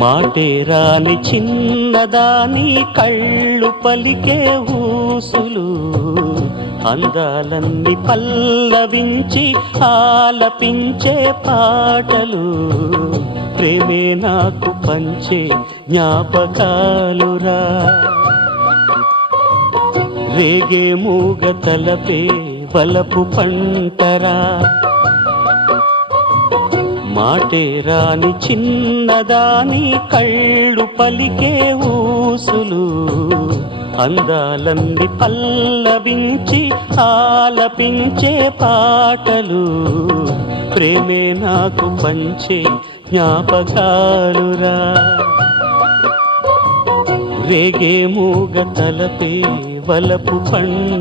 మాటే రాని చిన్నదాని కళ్ళు పలికే ఊసులు, అందాలన్నీ పల్లవించి ఆలపించే పాటలు, ప్రేమే నాకు పంచే జ్ఞాపకాలురా. రేగే మూగ తలపే వలపు పంటరా, మాటే రాని చిన్నదాని కళ్ళు పలికే ఊసులు, అందాలన్నీ పల్లవించి ఆలపించే పాటలు, ప్రేమే నాకు పంచే జ్ఞాపకాలురా. రేగే మూగ తలపే వలపు పంట